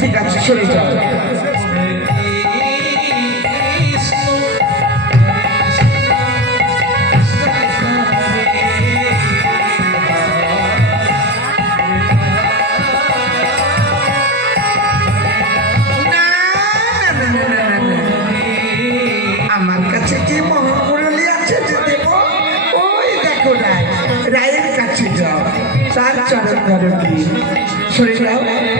ঠিক আছে চলে যাও। আমার কাছে কি মহামুরলী আছে যে দেখো রায়, রায়ের কাছে যাও। তার চরণ ধরো কি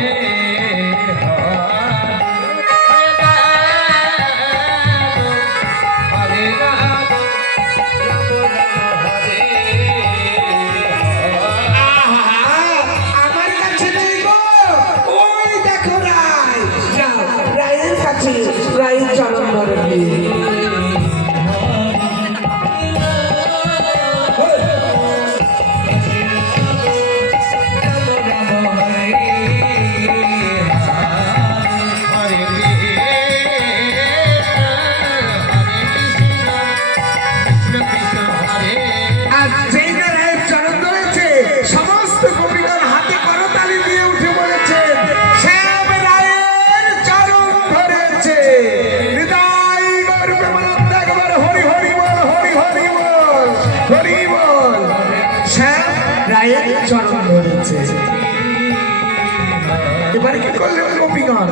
করলেন গোপীগণ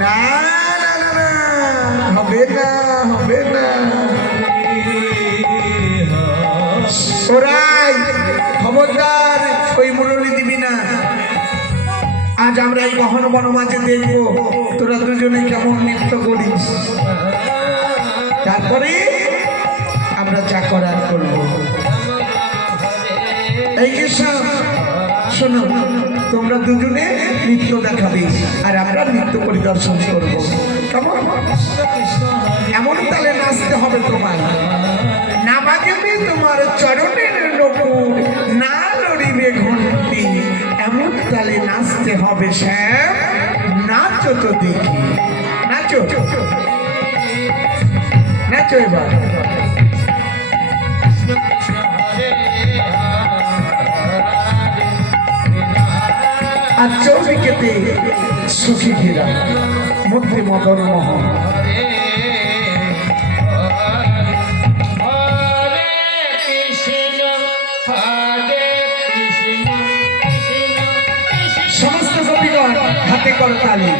না। হবে না হবে না। ওরাই খবরদার, ওই মুরলি দিবি না। আজ আমরা এই গহন বনমাঝে দেখব, তোরা দুজনে কেমন নৃত্য করিস। তারপরে আমরা যা করার করব। এই কৃষ্ণ, শোনো। তোমরা দুজনে নৃত্য দেখাবে আর আমরা নৃত্য পরিদর্শন করব। কেমন এমন তালে নাচতে হবে তোমার। না বাজবে তোমার চরণের নকুর না লড়িবে ঘন্টি এমন তালে নাচতে হবে শ্যাম নাচো তো দেখি। নাচো। নাচো এবার। আর চৌদিকেতে সুখী ঘেরা। মধ্যে মদন মোহন। সমস্ত গোপীগণ হাতে করতালি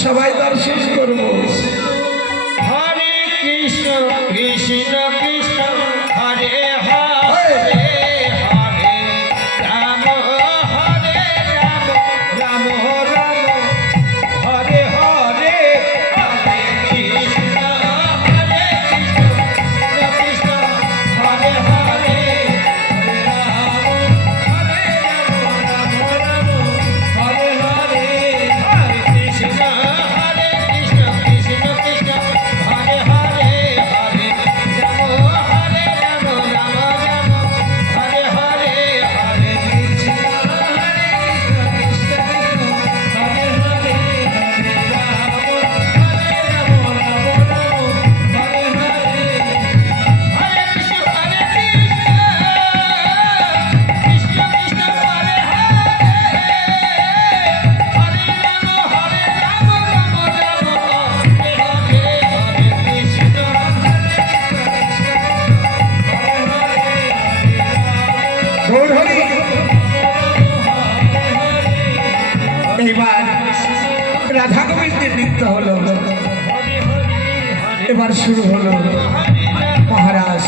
সবাই দর্শন এবার শুরু হলো মহারাজ।